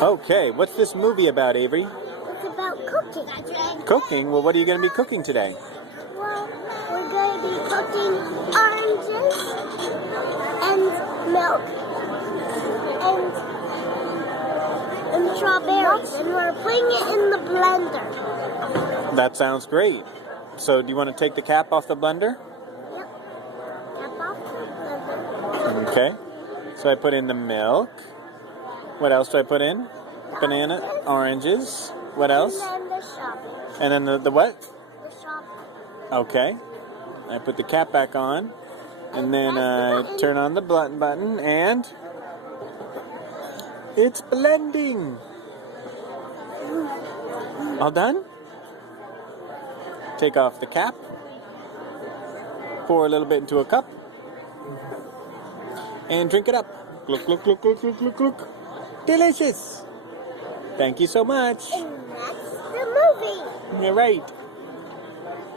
Okay, what's this movie about, Avery? It's about cooking. Cooking? Well, what are you going to be cooking today? Well, we're going to be cooking oranges and milk and strawberries, and we're putting it in the blender. That sounds great. So, do you want to take the cap off the blender? Yep. Cap off the blender. Okay. So I put in the milk. What else do I put in? Banana, oranges. What else? And then the shopping. And then the what? The shopping. Okay. I put the cap back on. And then I turn on the button and it's blending. All done? Take off the cap. Pour a little bit into a cup. And drink it up. Look, look, look, look, look, look, look. Delicious. Thank you so much. And that's the movie. You're right.